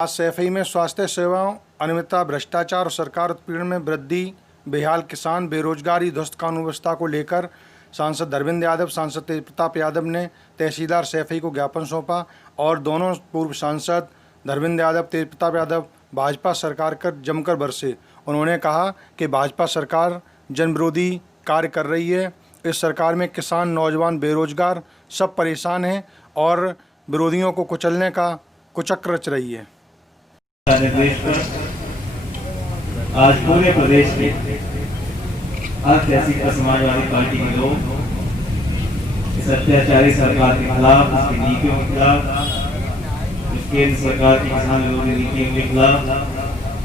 आज सैफई में स्वास्थ्य सेवाओं, अनियमितता, भ्रष्टाचार और सरकार उत्पीड़न में वृद्धि, बेहाल किसान, बेरोजगारी, ध्वस्त कानून व्यवस्था को लेकर सांसद धर्मेंद्र यादव, सांसद तेज प्रताप यादव ने तहसीलदार सैफई को ज्ञापन सौंपा और दोनों पूर्व सांसद धर्मेंद्र यादव, तेज प्रताप यादव भाजपा सरकार कर जमकर बरसे। उन्होंने कहा कि भाजपा सरकार जन विरोधी कार्य कर रही है। इस सरकार में किसान, नौजवान, बेरोजगार सब परेशान हैं और विरोधियों को कुचलने का कुचक्र रच रही है। निर्देश पर आज पूरे प्रदेश में समाजवादी पार्टी के लोग इस अत्याचारी सरकार के खिलाफ, उसकी नीतियों के खिलाफ, केंद्र सरकार की किसान विरोधी नीतियों के खिलाफ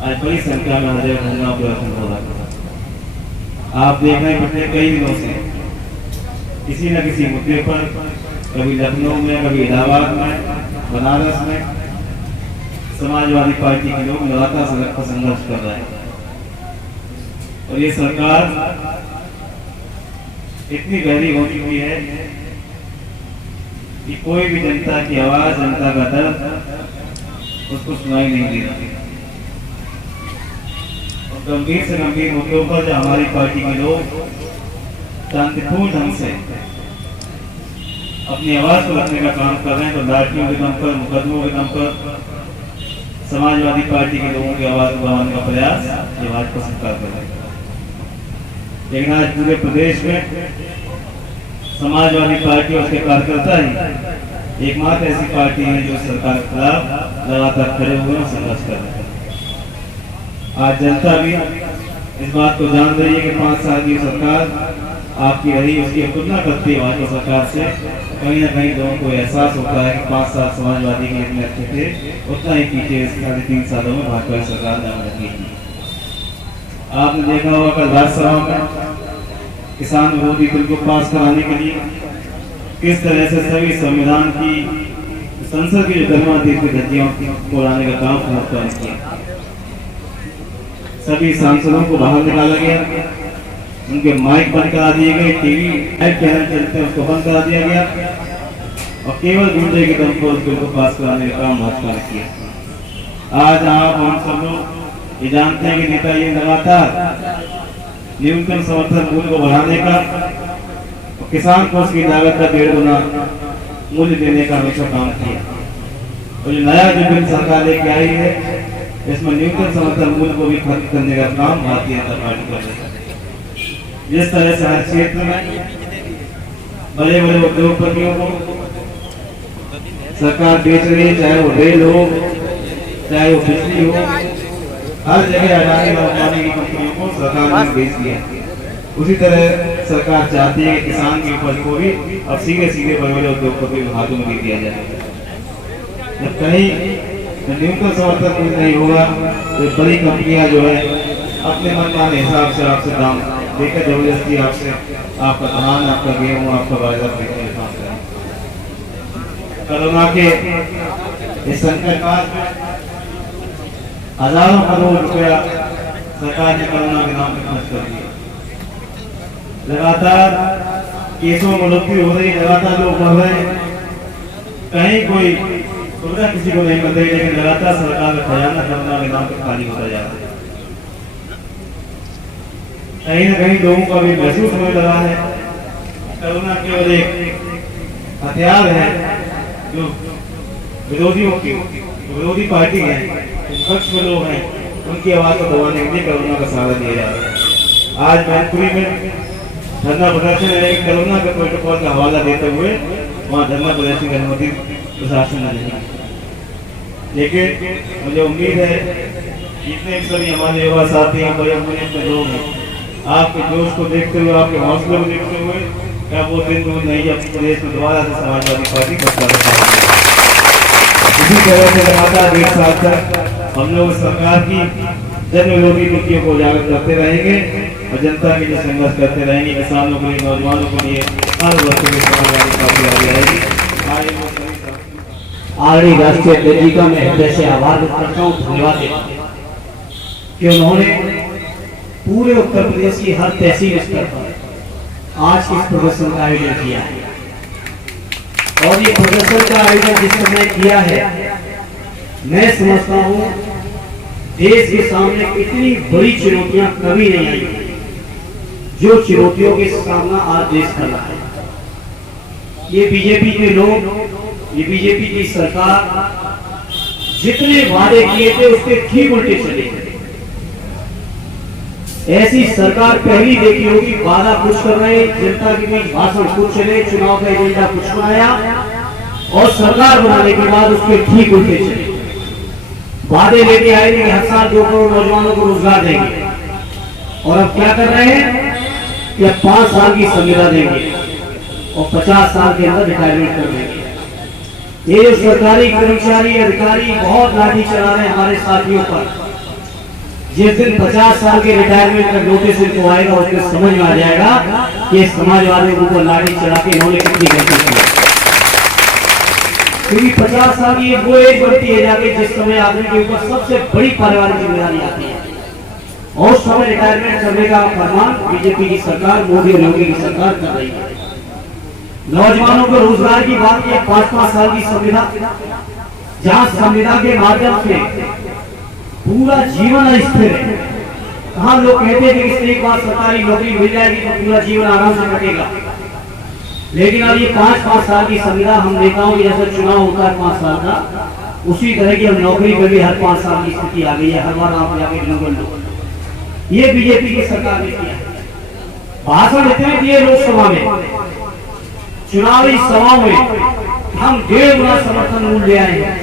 आज बड़ी संख्या में हजारों धरना प्रदर्शन हो रहा है। आप देख रहे हैं पिछले कई दिनों से किसी न किसी मुद्दे पर, कभी लखनऊ में, कभी इलाहाबाद में, बनारस में समाजवादी पार्टी के लोग लगातार सड़क पर संघर्ष कर रहे हैं। और ये सरकार इतनी गहरी हो चुकी है कि कोई भी जनता की आवाज, जनता का दर्द उसको सुनाई नहीं दे रहा। और गंभीर से गंभीर मुद्दों पर जो हमारी पार्टी के लोग शांतिपूर्ण ढंग से अपनी आवाज को रखने का काम कर रहे हैं, तो लाठियों के दम पर, मुकदमों के दम पर समाजवादी पार्टी के लोगों की आवाज उठाने का प्रयास ये भाजपा सरकार कर रही है। लेकिन आज पूरे प्रदेश में समाजवादी पार्टी और उसके कार्यकर्ता ही एकमात्र ऐसी पार्टी है जो सरकार के खिलाफ लगातार खड़े हुए और संघर्ष कर रहे हैं। आज जनता भी इस बात को जान रही है कि 5 साल की सरकार आपकी रही, उसकी तुलना करती है भाजपा सरकार से। कहीं ना कहीं लोगों को एहसास होता है कि 5 साल समाजवादी के इतने अच्छे थे, उतना ही पीछे 3.5 सालों में भाजपा सरकार ने रखी। आपने देखा होगा कल राज्यसभा में किसान विरोधी बिल को पास कराने के लिए किस तरह से सभी संविधान की, संसद की जो गरिमा थी उसकी धज्जियों को उड़ाने का काम भाजपा ने किया। सभी सांसदों को बाहर निकाला गया, उनके माइक बंद करा दिए गए, टीवी चैनल चलते हैं उसको बंद करा दिया गया और केवल गुंडे के दम पर उस बिल को पास कराने का काम भाजपा ने किया। आज आप हम सब लोग ये जानते हैं कि नेता ये लगातार न्यूनतम समर्थन मूल्य को बढ़ाने का और किसान को उसकी लागत का 1.5 गुना मूल्य देने का हमेशा काम किया। और जो नया जो बिल सरकार लेके आई है, इसमें न्यूनतम समर्थन मूल्य को भी खत्म करने का काम भारतीय जनता पार्टी कर रही है। जिस तरह से हर क्षेत्र में बड़े बड़े उद्योगपतियों को सरकार बेच रही है, चाहे वो रेल हो, चाहे वो बिजली हो, हर जगह अडानी और अंबानी की कंपनियों को सरकार ने बेच दिया। उसी तरह सरकार चाहती है कि किसान की उपज को भी अब सीधे सीधे बड़े बड़े उद्योगपतियों के हाथों में दे दिया जाए। जब कहीं न्यूनतम समर्थन मूल्य नहीं होगा तो बड़ी कंपनियां जो है अपने मनमाने हिसाब से आपसे दाम देकर जबरदस्ती आपसे आपका धान, आपका गेहूं, आपका बाजरा खरीदने का काम करें। कोरोना के इस संकट काल में हजारों करोड़ रुपया सरकार ने कोरोना के नाम पर खर्च कर दिया। लगातार केसों में बढ़ोतरी हो रही, लगातार लोग मर रहे हैं, कहीं कोई सुविधा किसी को नहीं मिल रही, लेकिन लगातार सरकार का खजाना कोरोना के नाम पर खाली होता जा रहा है। कहीं न कहीं लोगों का भी महसूस होने लगा है कोरोना केवल एक हथियार है जो विरोधियों की, विरोधी पार्टी है, विपक्ष में लोग हैं, उनकी आवाज को दबाने के लिए कोरोना का सहारा दिया जा रहा है। आज मैनपुरी में धरना प्रदर्शन है, कोरोना के प्रोटोकॉल का हवाला देते हुए वहाँ धरना प्रदर्शन की अनुमति प्रशासन ने दी। लेकिन मुझे उम्मीद है जितने सभी हमारे युवा साथी हैं, बड़े लोग हैं, आपके जोश को देखते हुए, आपके हौसले को देखते हुए क्या वो दिन दूर नहीं जब प्रदेश में दोबारा से समाजवादी पार्टी सरकार। इसी तरह से लगातार 1.5 साल तक हम लोग सरकार की जन विरोधी नीतियों को उजागर करते रहेंगे और जनता के लिए संघर्ष करते रहेंगे। किसानों के लिए, नौजवानों के लिए हर वर्ग में समाजवादी पार्टी आगे आएगी। आरडी राष्ट्रीय अध्यक्ष में हृदय से आभार व्यक्त करता हूँ, धन्यवाद देता हूँ कि उन्होंने पूरे उत्तर प्रदेश की हर तहसील स्तर पर आज इस प्रदर्शन का आयोजन किया है। और ये प्रदर्शन का आयोजन जिस समय किया है मैं समझता हूँ देश के सामने इतनी बड़ी चुनौतियां कभी नहीं आई जो चुनौतियों के सामना आज देश कर रहा है। ये बीजेपी के लोग, ये बीजेपी की सरकार जितने वादे किए थे उसके ठीक उल्टे चले। ऐसी सरकार पहली देखी होगी, वादा कुछ कर रहे, जनता के बीच भाषण कुछ चले, चुनाव का एजेंडा कुछ बनाया और सरकार बनाने के बाद उसके ठीक उल्टे चले। वादे लेके आए थे कि हर साल 2 करोड़ नौजवानों को रोजगार देंगे और अब क्या कर रहे हैं कि अब 5 साल की संविदा देंगे और 50 साल के अंदर रिटायरमेंट कर देंगे। ये जो सरकारी कर्मचारी अधिकारी बहुत लाठी चला रहे हैं हमारे साथियों पर, जिस दिन 50 साल के रिटायरमेंट का नोटिस इनको आएगा उसमें समझ में आ जाएगा कि समाजवादियों को लाठी चढ़ा के इन्होंने कितनी गलती की। क्योंकि 50 साल की वो एज बढ़ती है जाके जिस समय आदमी के ऊपर सबसे बड़ी पारिवारिक जिम्मेदारी आती है और उस समय रिटायरमेंट करने का फरमान बीजेपी की सरकार, मोदी और योगी की सरकार कर रही है। नौजवानों को रोजगार की बात की 5-5 साल की संविदा, जहां संविदा के माध्यम से पूरा जीवन स्थिर है। कहा लोग कहते थे कि एक बार सरकारी नौकरी मिल जाएगी तो पूरा जीवन आराम से कटेगा, लेकिन अब ये 5-5 साल की संविदा हम नेताओं की जैसे चुनाव होता है 5 साल का, उसी तरह की अब नौकरी में भी हर 5 साल की स्थिति आ गई है। हर बार आप जाके लो, ये बीजेपी की सरकार ने किया। भाषण इतने दिए लोकसभा में, चुनावी सभाओं में हम 1.5 गुना समर्थन मूल्य ले आए हैं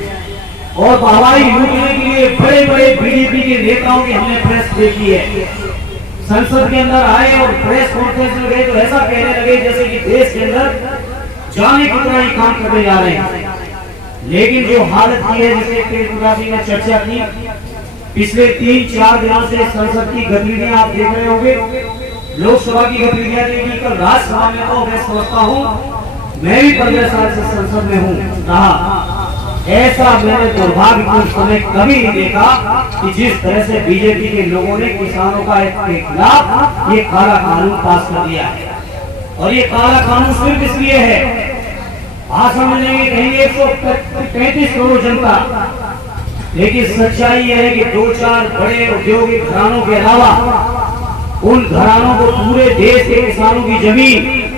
और हवाई लूटने के लिए बड़े बड़े बीजेपी के नेताओं की हमने प्रेस देखी है। संसद के अंदर आए और प्रेस कॉन्फ्रेंस में गए तो ऐसा कहने लगे जैसे कि देश के अंदर जाने कितना ही काम करने जा रहे हैं। लेकिन जो हालत की है, जिसे टेलीग्राफी में चर्चा की, पिछले 3-4 दिनों से संसद की गतिविधियां आप देख रहे होंगे, लोकसभा की गतिविधियां देखी, कल राज्यसभा में तो मैं समझता हूँ, मैं भी 15 साल से संसद में हूँ रहा, ऐसा मैंने दुर्भाग्यपूर्ण समय कभी नहीं देखा कि जिस तरह से बीजेपी के लोगों ने किसानों का के खिलाफ ये काला कानून पास कर दिया है। और ये काला कानून सिर्फ इसलिए है, भाषण में कहेंगे 135 करोड़ जनता, लेकिन सच्चाई यह है कि 2-4 बड़े औद्योगिक घरानों के अलावा उन घरानों को पूरे देश के किसानों की जमीन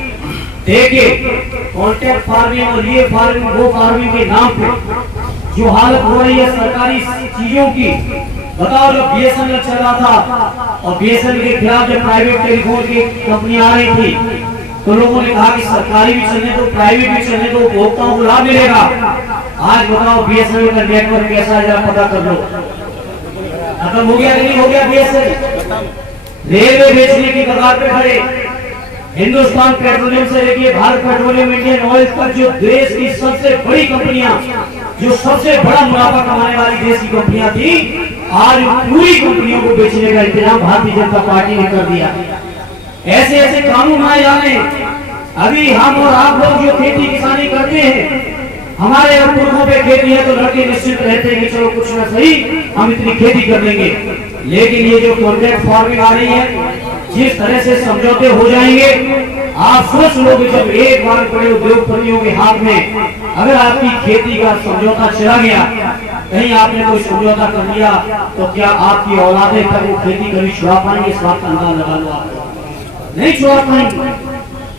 देके कॉन्ट्रैक्ट फार्मिंग और ये फार्मिंग वो फार्मिंग के नाम पे जो हालत हो रही है सरकारी चीजों की। बताओ, जब बीएसएनएल चल रहा था और बीएसएनएल के खिलाफ जब प्राइवेट टेलीफोन की कंपनी आ रही थी तो लोगों ने कहा कि सरकारी भी चलने दो, प्राइवेट भी चलने दो, उपभोक्ताओं को लाभ मिलेगा। आज बताओ बीएसएनएल का नेटवर्क कैसा है, पता कर लो। खत्म हो गया नहीं हो गया बीएसएनएल? रेलवे बेचने की कगार पे खड़े, हिंदुस्तान पेट्रोलियम से लेके भारत पेट्रोलियम, इंडियन ऑयल तक जो देश की सबसे बड़ी कंपनियां, जो सबसे बड़ा मुनाफा कमाने वाली देश की कंपनियां थी, आज पूरी कंपनियों को बेचने का इंतजाम भारतीय जनता पार्टी ने कर दिया। ऐसे ऐसे कानून आए जा रहे हैं। अभी हम और आप लोग जो खेती किसानी करते हैं, हमारे पुरखों पे खेती है तो लड़के निश्चित रहते हैं कि चलो कुछ ना सही हम इतनी खेती कर लेंगे। लेकिन ये जो कॉन्ट्रैक्ट फार्मिंग आ रही है, जिस तरह से समझौते हो जाएंगे, आप सोच लो कि जब एक बार बड़े उद्योगपतियों के हाथ में अगर आपकी खेती का समझौता चला गया, कहीं आपने कोई समझौता कर लिया, तो क्या आपकी औलादें तक वो खेती कभी छुड़ा पाएंगे? इस बात का अंदाजा लगा लो, आप नहीं छुड़ा पाएंगे।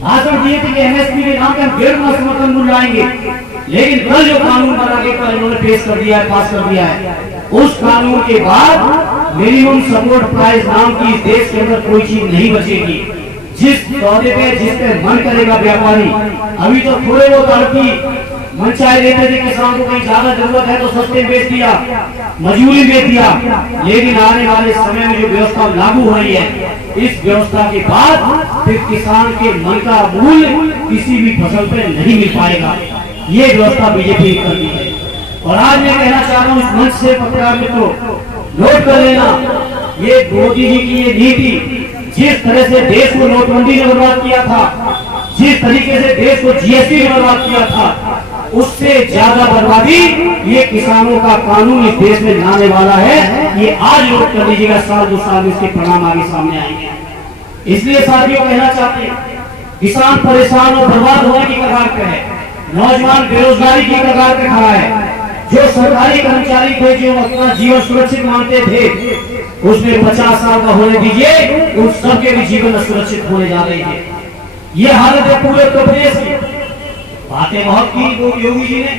भाषण दिए थे कि एमएसपी के नाम पे हम 1.5 गुना समर्थन मूल्य लाएंगे, लेकिन कल जो कानून बना के कल इन्होंने पेश कर दिया है, पास कर दिया है, उस कानून के बाद मिनिमम सपोर्ट प्राइस नाम की इस देश के अंदर कोई चीज नहीं बचेगी। जिस सौदे पे जिस पे मन करेगा व्यापारी, अभी तो थोड़े बहुत आड़ती मन चाहे देते थे, किसान को कहीं ज्यादा जरूरत है तो सस्ते बेच दिया, मजबूरी बेच दिया। लेकिन आने वाले समय में जो व्यवस्था लागू हो रही है, इस व्यवस्था के बाद फिर किसान के मन का मूल्य किसी भी फसल पे नहीं मिल पाएगा। ये व्यवस्था बीजेपी कर दी है। और आज मैं कहना चाह रहा हूँ इस मंच से, पत्रकार मित्रों, नोट कर लेना, ये मोदी जी की ये नीति, जिस तरह से देश को नोटबंदी ने बर्बाद किया था, जिस तरीके से देश को जीएसटी ने बर्बाद किया था, उससे ज्यादा बर्बादी ये किसानों का कानून इस देश में लाने वाला है। ये आज नोट कर लीजिएगा, 1-2 साल में इसके परिणाम आगे सामने आएंगे। इसलिए साथियों कहना चाहते हैं, किसान परेशान और बर्बाद होने की कगार पे है, नौजवान बेरोजगारी की कगार पे खड़ा है। जो सरकारी कर्मचारी थे, जो अपना जीवन सुरक्षित मानते थे, उसमें 50 साल का होने दीजिए, उन सबके भी जीवन असुरक्षित होने जा रही है। ये हालत है पूरे उत्तर प्रदेश की। बातें बहुत की योगी जी ने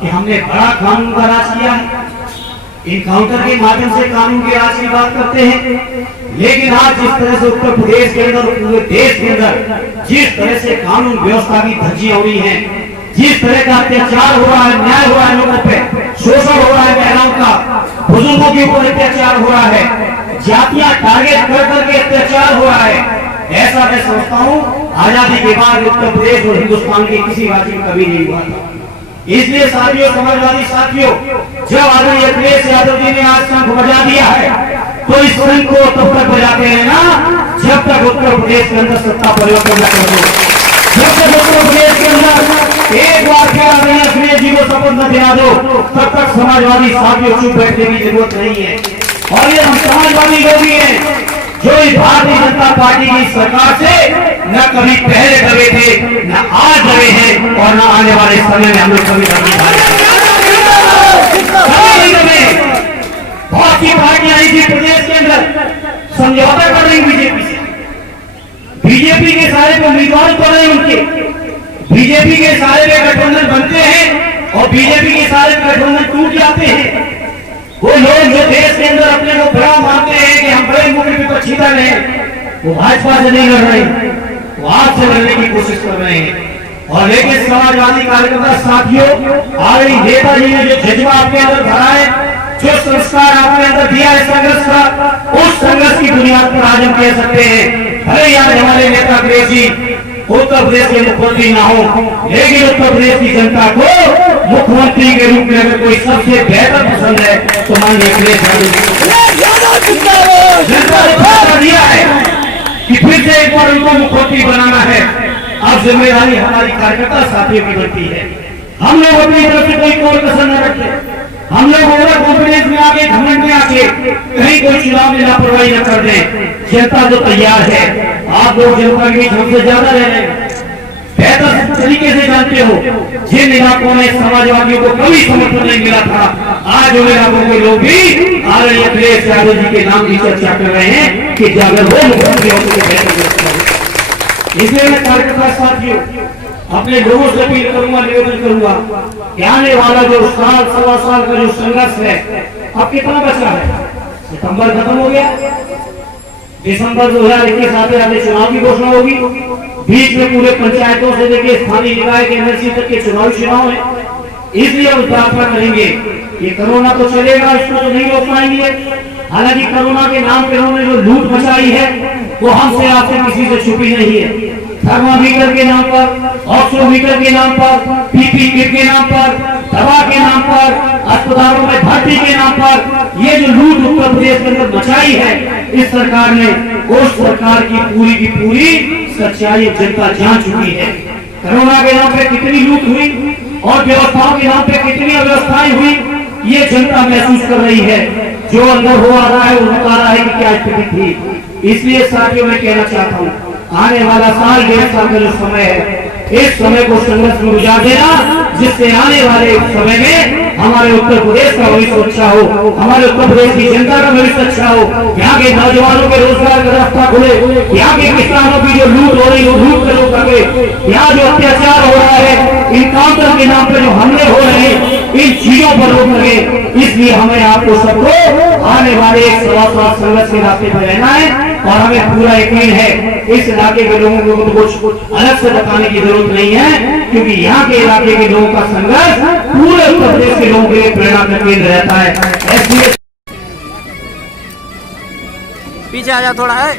कि हमने बड़ा कानून का राज किया है, इनकाउंटर के माध्यम से कानून के राज की बात करते हैं। लेकिन आज जिस तरह से उत्तर प्रदेश के अंदर, पूरे देश के अंदर जिस तरह से कानून व्यवस्था की धज्जियां हो रही है, जिस तरह का अत्याचार हो रहा है, अन्याय हो रहा है, लोगों पे शोषण हो रहा है, महिलाओं का, बुजुर्गों के ऊपर अत्याचार हो रहा है, जातियां टारगेट कर करके अत्याचार हो रहा है, ऐसा मैं समझता हूँ आजादी के बाद उत्तर प्रदेश और हिंदुस्तान के किसी राज्य में कभी नहीं हुआ था। इसलिए साथियों, समाजवादी साथियों, जब आदरणीय अखिलेश यादव जी ने आज शंख बजा दिया है, तो इस शंख को तब तक बजाते रहना जब तक उत्तर प्रदेश के अंदर सत्ता परिवर्तन न कर दो। जब तक उत्तर प्रदेश के अंदर एक बार फिर आदरणीय अखिलेश जी को शपथ न दिला दो, तब तक समाजवादी साथियों चुप बैठने की जरूरत नहीं है। और ये हम समाजवादी लोग ही हैं जो इस भारतीय जनता पार्टी की सरकार से न कभी पहले डरे थे, न आज डरे हैं, और न आने वाले समय में हम लोग कभी डरने वाले हैं। बहुत सी पार्टियां इसी प्रदेश के अंदर समझौता कर रही बीजेपी से, बीजेपी के सारे को उम्मीदवार कर रहे हैं उनके, बीजेपी के सारे में गठबंधन बनते हैं और बीजेपी के सारे गठबंधन टूट जाते हैं। वो लोग जो देश के अंदर अपने को बड़ा मानते हैं कि हम बड़े मुख्य विपक्षी दल हैं, वो भाजपा से नहीं लड़ रहे, वो आपसे लड़ने की कोशिश कर रहे हैं। और लेकिन समाजवादी कार्यकर्ता साथियों, आदरणीय नेताजी ने जो जज्बा आपके अंदर भरा है, जो संस्कार आपके अंदर दिया है संघर्ष का, उस संघर्ष की बुनियाद पर आज हम कह सकते हैं, भले आज हमारे नेता अखिलेश जी उत्तर प्रदेश के मुख्यमंत्री ना हो, लेकिन उत्तर प्रदेश की जनता को मुख्यमंत्री के रूप में अगर कोई सबसे बेहतर पसंद है तो माननीय अखिलेश यादव जी। जनता ने फैसला दिया है कि फिर से एक बार उनको मुख्यमंत्री बनाना है। अब जिम्मेदारी हमारी कार्यकर्ता साथियों की बनती है। हम लोग अपनी तरफ से कोई कोई कसर न रखते, हम लोग ओवर कॉन्फिडेंस में आके, घमंड में आके कहीं कोई चुनाव में लापरवाही न कर दें। जनता तो तैयार है, आप लोग जनता के बीच हमसे ज्यादा रह रहे हैं, बेहतर तरीके से जानते हो। जिन इलाकों में समाजवादियों को कभी समर्थन नहीं मिला था, आज उन इलाकों के लोग भी आदरणीय अखिलेश यादव जी के नाम की चर्चा कर रहे हैं कि अगर वो मुख्यमंत्री होंगे। इसलिए मैं कार्यकर्ता साथियों अपने लोगों से अपील करूंगा, निवेदन करूंगा कि आने वाला जो साल सवा साल का जो संघर्ष है, अब कितना बचा है? सितंबर खत्म हो गया, दिसंबर 2021 आते आते चुनाव की घोषणा होगी, बीच में पूरे पंचायतों से लेकर स्थानीय निकाय के एमएलसी तक के चुनावी चुनाव है। इसलिए हम प्रार्थना करेंगे ये कोरोना तो चलेगा, इसको तो नहीं रोक पाएंगे। हालांकि कोरोना के नाम पे उन्होंने जो लूट मचाई है वो हमसे आपसे किसी से छुपी नहीं है। थर्मामीटर के नाम पर, ऑक्सीमीटर के नाम पर, पीपी किट के नाम पर, दवा के नाम पर, अस्पतालों में भर्ती के नाम पर ये जो लूट उत्तर प्रदेश के अंदर मचाई है इस सरकार ने, उस सरकार की पूरी सच्चाई जनता जान चुकी है। कोरोना के नाम पे कितनी लूट हुई और व्यवस्थाओं के नाम पे कितनी अव्यवस्थाएं हुई, ये जनता महसूस कर रही है। जो अंदर हो आ रहा है वो बता रहा है कि क्या स्थिति थी। इसलिए साथियों मैं कहना चाहता हूँ, आने वाला साल 1.5 साल का जो समय है, इस समय को संघर्ष में गुजार देना, जिससे आने वाले समय में हमारे उत्तर प्रदेश का भविष्य अच्छा हो, हमारे उत्तर प्रदेश की जनता का भविष्य अच्छा हो, यहाँ के नौजवानों के रोजगार का रास्ता खुले, यहाँ के किसानों की जो लूट हो रही है लूट से रोक सके, यहाँ जो अत्याचार हो रहा है, इनकाउंटर के नाम पे जो हमले हो रहे हैं, इन चीजों पर रोक लगे। इसलिए हमें आपको सबको आने वाले 1 सवा साल संघर्ष के रास्ते पर रहना है और हमें पूरा यकीन है इस इलाके के लोगों को कुछ अलग से बताने की जरूरत नहीं है, क्योंकि यहाँ के इलाके के लोगों का संघर्ष पूरे उत्तर प्रदेश के लोगों के लिए प्रेरणा का केंद्र रहता है। इसलिए पीछे आ जा थोड़ा है।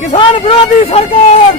किसान विरोधी सरकार